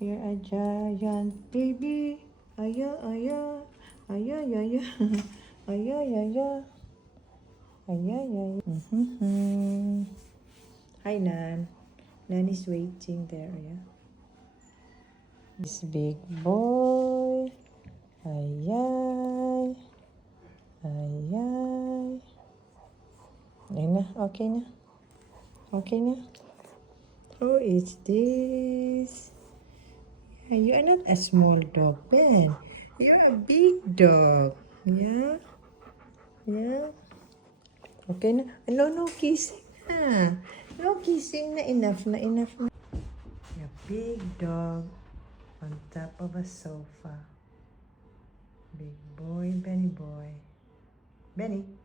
You're a giant baby. Aya, aya. Aya, aya. Aya, aya. Aya, aya. Hi, Nan. Nan is waiting there, yeah? This big boy. Ay, ay. Ay, ay. Ayun na, okay na. Okay na. Who is this? Yeah, you are not a small dog, Ben. You're a big dog. Yeah? Yeah? Okay na. No, no kissing na. No kissing na. Enough na, enough na. A big dog on top of a sofa. Big boy, Benny boy. Benny.